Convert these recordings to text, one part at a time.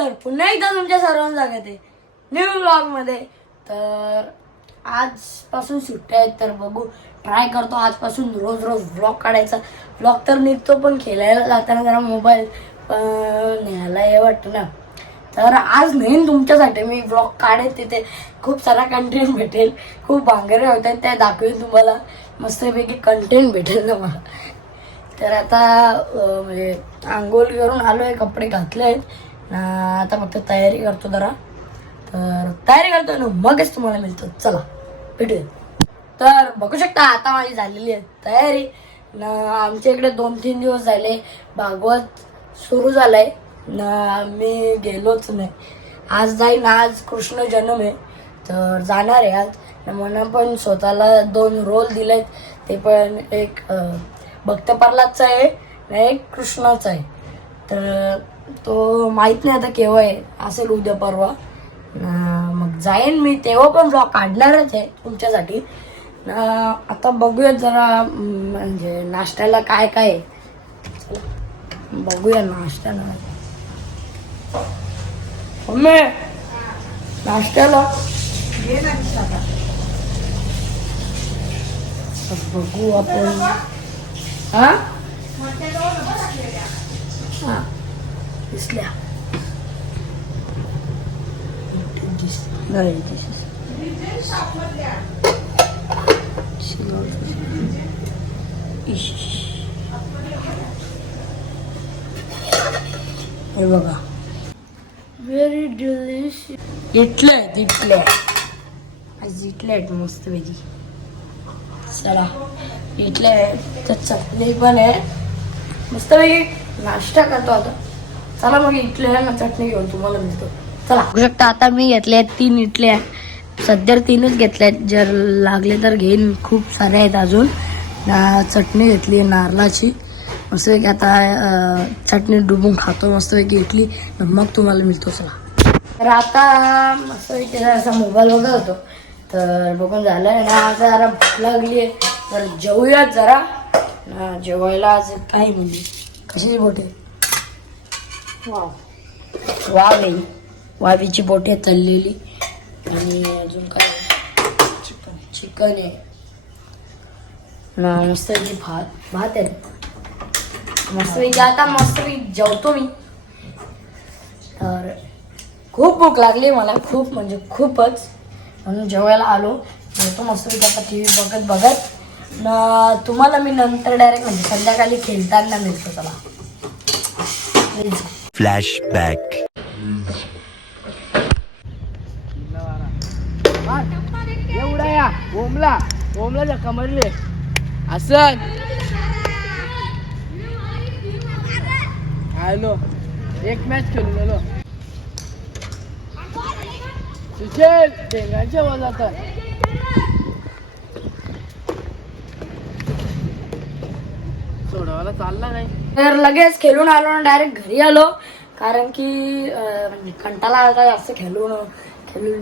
तर पुन्हा एकदा तुमच्या सर्वांना सांगत आहे. न्यू ब्लॉगमध्ये. तर आजपासून सुट्ट्या आहेत तर बघू. ट्राय करतो आजपासून रोज रोज ब्लॉग काढायचा. ब्लॉग तर निघतो पण खेळायला जाताना जरा मोबाईल न्यायला हे वाटतं ना. तर आज नेईन तुमच्यासाठी मी ब्लॉग काढेल तिथे खूप सारा कंटेंट भेटेल खूप भांगरे आहेत त्या दाखवेन तुम्हाला. मस्तपैकी कंटेंट भेटेल तुम्हाला. तर आता म्हणजे आंघोळ करून आलो आहे कपडे घातले आहेत आता फक्त तयारी करतो जरा. तर तयारी करतो ना मगच तुम्हाला मिळतो. चला भेटूया. तर बघू शकता आता माझी झालेली आहे तयारी. न आमच्या इकडे दोन तीन दिवस झाले भागवत सुरू झालंय. न मी गेलोच नाही. आज जाईन आज कृष्ण जन्म आहे. तर जाणार आहे आज. म्हणून पण स्वतःला दोन रोल दिलेत. ते पण एक अं, भक्त प्रल्हादचा आहे आणि एक कृष्णाचा आहे. तर तो माहीत नाही आता केव्हा आहे असेल उद्या परवा मग जाईन मी तेव्हा पण ब्लॉग काढणारच आहे तुमच्यासाठी आता बघूया जरा म्हणजे नाश्त्याला काय काय बघूया नाश्त्याला मम्मी नाश्त्याला बघू आपण हा हा. दिसल्या. हे बघा. व्हेरी डिलिशियस इटले इटले आज इटले आहेत मस्त पैकी. चला इटले तर चटणी पण आहे. मस्त पैकी. नाश्ता करतो आता. चला मग इटले आहे ना चटणी घेऊन तुम्हाला मिळतो. चला. बघू शकता आता मी घेतले आहेत तीन इटले सध्या तीनच घेतल्या आहेत. जर लागले तर घेईन. खूप सारे आहेत अजून. चटणी घेतली आहे नारळाची. मस्तपैकी आता चटणी डुबून खातो. मस्तपैकी इटली मग तुम्हाला मिळतो. चला. तर आता मस्तपैकी जरासा मोबाईल वगैरे होतो. तर बघून झालं आहे ना जरा भूक लागली आहे. तर जेवूयात जरा. जेवायला आज काही म्हणजे कशाची बोटे? वाव. वाव आहे. वावीची बोटे तळलेली आणि अजून काय? चिकन. चिकन आहे. ना मस्तपैकी भात. भात आहे. मस्तपैकी आता मस्तपैकी जेवतो मी. तर खूप भूक लागली मला. खूप म्हणजे खूपच. म्हणून जेवायला आलो. जेवतो मस्तपैकी आता टी व्ही बघत बघत. न तुम्हाला मी नंतर डायरेक्ट म्हणजे संध्याकाळी खेळताना मिळतो चला. Flashback. एवढा या ओमला ओमला कमरले. असं हॅलो एक मॅच खेळून गेलो सुशेल ढेंगांच्या बोलात मला चालला नाही तर लगेच खेळून आलो ना डायरेक्ट घरी आलो कारण की म्हणजे कंटाळा आला जास्त खेळून खेळून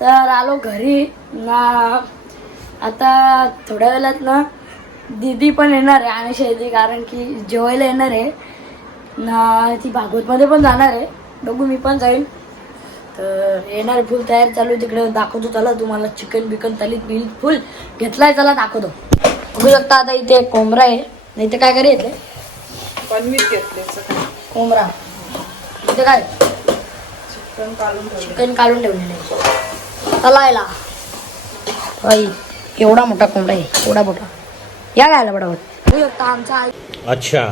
तर आलो घरी ना आता थोड्या वेळात ना दीदी पण येणार आहे आणि शेती कारण की जेवायला येणार आहे ना ती भागवतमध्ये पण जाणार आहे बघू मी पण जाईल तर येणार आहे फुल तयार चालू आहे तिकडे दाखवतो चला तुम्हाला चिकन बिकन तलीत बिल फुल घेतलाय चला दाखवतो बघू शकता आता इथे कोंबरा आहे नाही ते काय करे येते पनीर घेतले कोंबरा. इथे काय? चिकन काढून ठेवले चिकन काढून ठेवलेलं आहे. तलायला बाई एवढा मोठा कोंबडा आहे. एवढा मोठा. या बघू शकता आमचा आई अच्छा.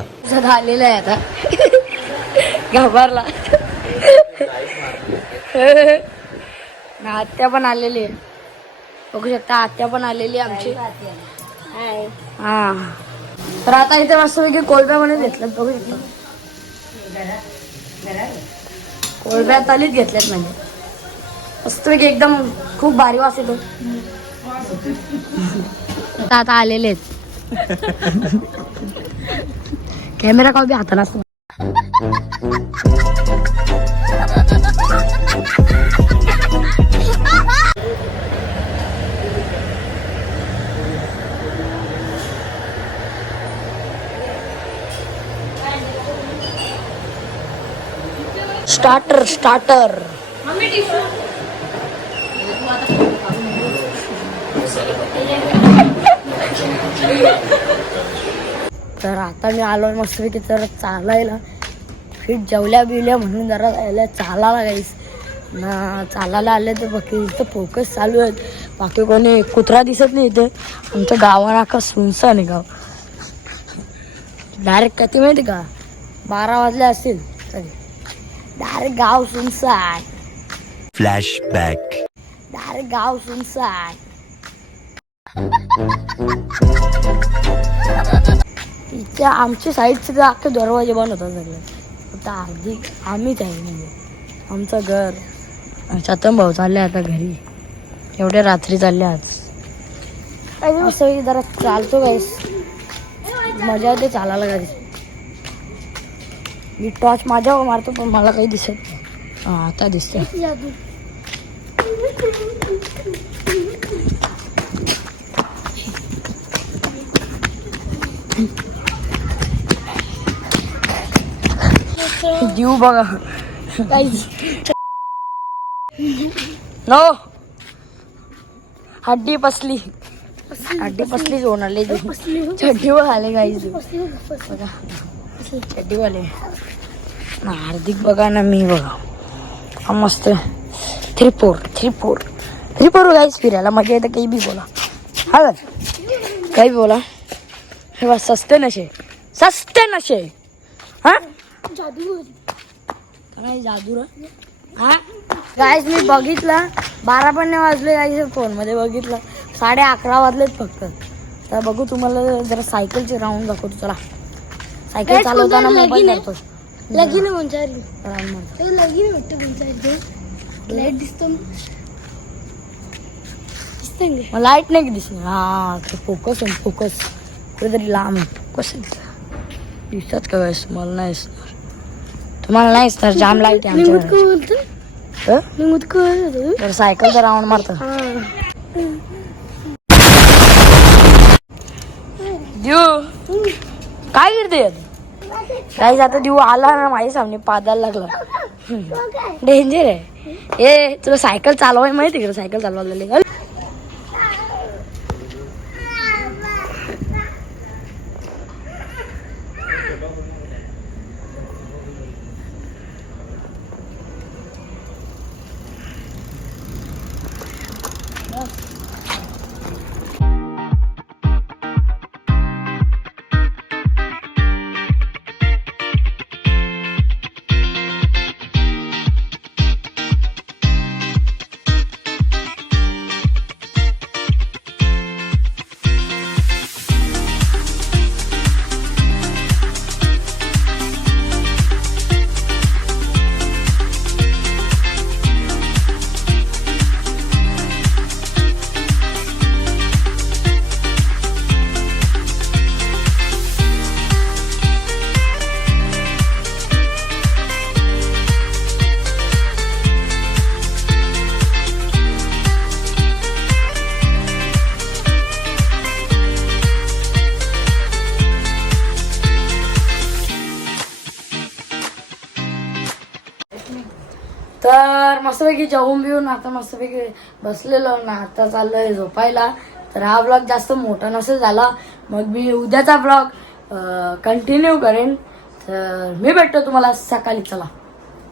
आलेलं आहे आता. घाबरला. आत्या पण आलेली आहे. बघू शकता आत्या पण आलेली आहे आमची. हा. तर आता इथे मस्तपैकी कोलब्यामध्ये घेतलं बघू शकता. कोलब्या तालीत घेतल्यात म्हणजे. मस्तपैकी एकदम खूप भारी वास येतो. आता आलेले कॅमेरा का बी हाताला असतो. Starter starter. तर आता मी आलो मस्तपैकी तर चालायला. फिट जेवल्या बिवल्या म्हणून जरा जायला चालायला गाईस. ना चालायला आले तर बाकी इथं फोकस चालू आहेत. बाकी कोणी कुत्रा दिसत नाही इथे. आमच्या गावाला का सुनसान आहे गाव. डायरेक्ट किती माहिती का? बारा वाजले असतील. डायरेक्ट गाव सुनसान. Flashback. डायरेक्ट गाव सुनसान. इथे आमच्या साईडचे तर अख्खे दरवाजे बंद होतात सगळे. फक्त अर्धी आम्हीच आहे म्हणजे आमचं घर. आणि चतन भाऊ चालले आता घरी. एवढ्या रात्री चालले आज. असं की जरा चालतो काय मजा येते चालायला घरी मी टॉर्च माझ्यावर मारतो पण मला काही दिसत नाही. हा आता दिसतंय. देऊ बघा. नो हड्डी पसली. हड्डी पसलीच होणार लय देऊ चड्डीवर आले देऊ बघा. चड्डीवाले ना हार्दिक बघा ना मी बघा. हा मस्त three four three four three four गाईच फिरायला मजा येते काही बी बोला. हा का काही बी बोला. हे बा सस्ते नशे सस्ते नशे हा? काय जादू हा? गायस मी बघितला. बारा पण नाही वाजले गाईस फोनमध्ये बघितलं. साडे अकरा वाजलेत फक्त. तर बघू तुम्हाला जरा सायकलचे राऊंड दाखवतो चला. सायकल चालवताना मोबाईल करतो लगीन मारतो. लगीन वाटतं लाइट दिसतो. दिसते लाइट नाही दिसणार? हा फोकस आहे फोकस कुठेतरी लांब. फोकस दिसतात का गाईस मला नाही दिसणार. तुम्हाला नाही दिसणार. जाम लाइट आहे बोलतो तर सायकलचा राऊंड मारतो. हा. देऊ. काय करते? काही आता देऊ आला ना माझ्या सामने पादायला लागला. डेंजर आहे. ए तुला सायकल चालवाय माहिती का? सायकल चालवायला तर मस्तपैकी जेवून बिवून आता मस्तपैकी बसलेलो ना आता चाललोय झोपायला. तर हा ब्लॉग जास्त मोठा नसेल झाला मग मी उद्याचा ब्लॉग कंटिन्यू करेन. तर मी भेटतो तुम्हाला सकाळी चला.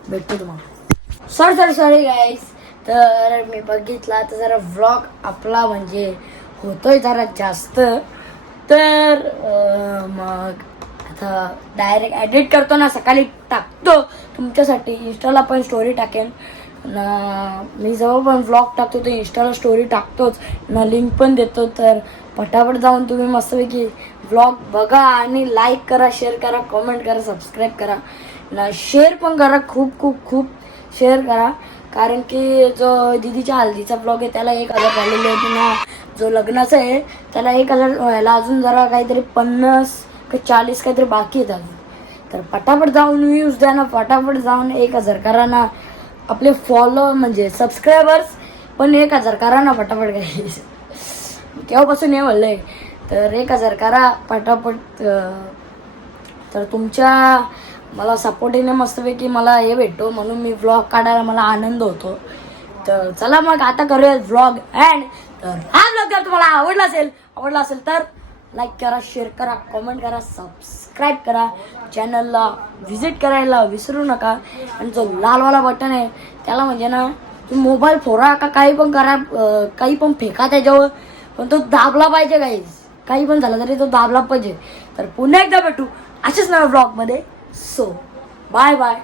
भेटतो तुम्हाला. सॉरी सॉरी सॉरी गाईज तर मी बघितला तर जरा व्लॉग आपला म्हणजे होतोय जरा जास्त. तर मग आता डायरेक्ट एडिट करतो ना सकाळी टाकतो. तुमच्यासाठी इंस्टाला पण स्टोरी टाकेन. ना मी जेव्हा पण व्लॉग टाकतो ते इंस्टाला स्टोरी टाकतोच. ना लिंक पण देतो तर पटापट जाऊन तुम्ही मस्तपैकी व्लॉग बघा आणि लाईक करा शेअर करा कमेंट करा सबस्क्राईब करा. ना शेअर पण करा खूप खूप खूप शेअर करा. कारण की जो दिदीच्या हल्दीचा ब्लॉग आहे त्याला एक हजार झालेले आहे ना जो लग्नाचा आहे त्याला एक हजार व्हायला अजून जरा काहीतरी पन्नास का चाळीस काहीतरी बाकी आहेत अजून. तर पटापट जाऊन व्ह्यूज द्या ना पटापट जाऊन एक हजार करा ना. आपले फॉलो म्हणजे सबस्क्रायबर्स पण एक हजार करा ना पटापट काही. केव्हापासून हे म्हणलंय? तर एक हजार करा पटापट तर तुमच्या मला सपोर्टीने मस्तपैकी मला हे भेटतो. म्हणून मी व्लॉग काढायला मला आनंद होतो. तर चला मग आता करूया व्लॉग अँड तर हा व्लॉग जर तुम्हाला आवडला असेल आवडला असेल तर लाईक करा शेअर करा कॉमेंट करा सबस्क्राईब करा. चॅनलला व्हिजिट करायला विसरू नका. आणि जो लालवाला बटन आहे त्याला म्हणजे ना तुम्ही मोबाईल फोडा का काही पण करा काही पण फेका त्याच्यावर. पण तो दाबला पाहिजे काही काही पण झालं तरी तो दाबला पाहिजे. तर पुन्हा एकदा भेटू अशाच नव्या ब्लॉगमध्ये सो बाय बाय